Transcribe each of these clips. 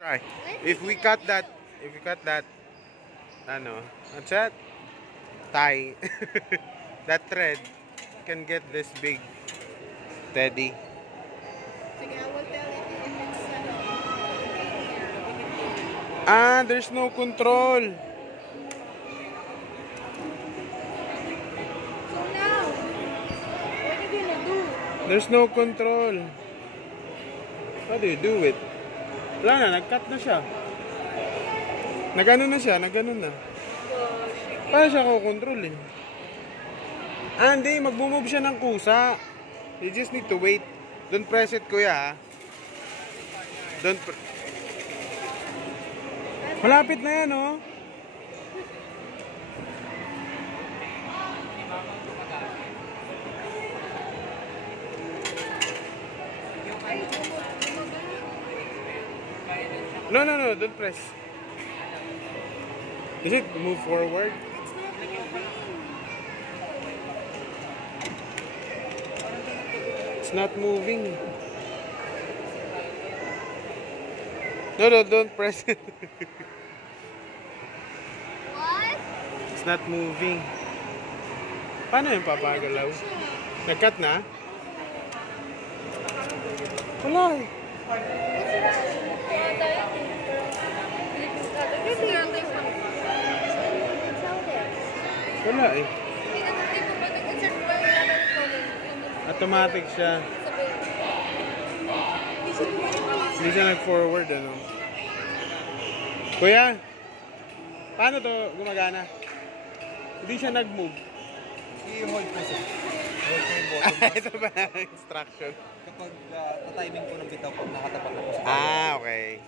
Try. If we cut that, ano, what's that? Tie. That thread can get this big. Teddy. Sige, I will tell it if it's Ah, there's no control. So now, what are you gonna do? There's no control. How do you do it? Wala na, nag-cut na siya. Nag-ano na siya, nag-ano na. Paano siya kukontrol eh? Ah, hindi, mag-move siya ng kusa. You just need to wait. Don't press it, kuya. Don't malapit na yan, oh. No, don't press. Is it move forward? It's not moving. No, don't press it. What? It's not moving. Paano yung papagalaw? Nag-cut na? Wala eh. Wala eh. Automatic siya. Hindi siya nag-forward, ano. Kuya, paano to gumagana? Hindi siya nag-move. I-hold po siya. Hold po yung button. Ito ba instruction? Kapag tatiming po ng bitaw pag nakatapat na po sa Ah, okay.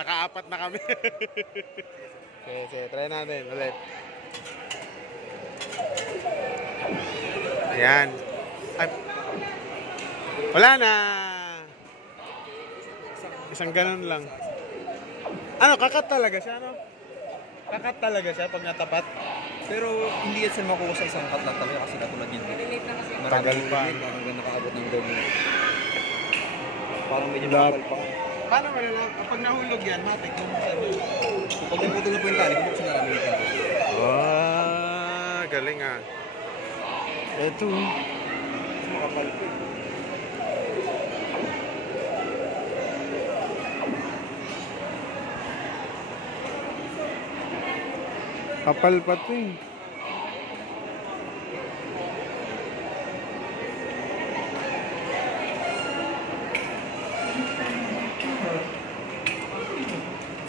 Nakaapat na kami. Sige, try natin ulit. Ayan. Ay. Wala na. Isang ganun lang. Ano, kakat talaga siya, no? Kakat talaga siya pag natapat. Pero hindi yan sila makuha sa isang cut lang talaga kasi katulad yun. Tagal pa. Hanggang nakaabot ng doon. Parang medyo Lap. matagal pa. Paano malala? Kapag nahulog yan, matik. Pag naputol na po yung tali, bubuksan na namin ito. Ah, galing ah. Ito. Makapal po. Kapal pa ito eh.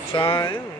Sayang.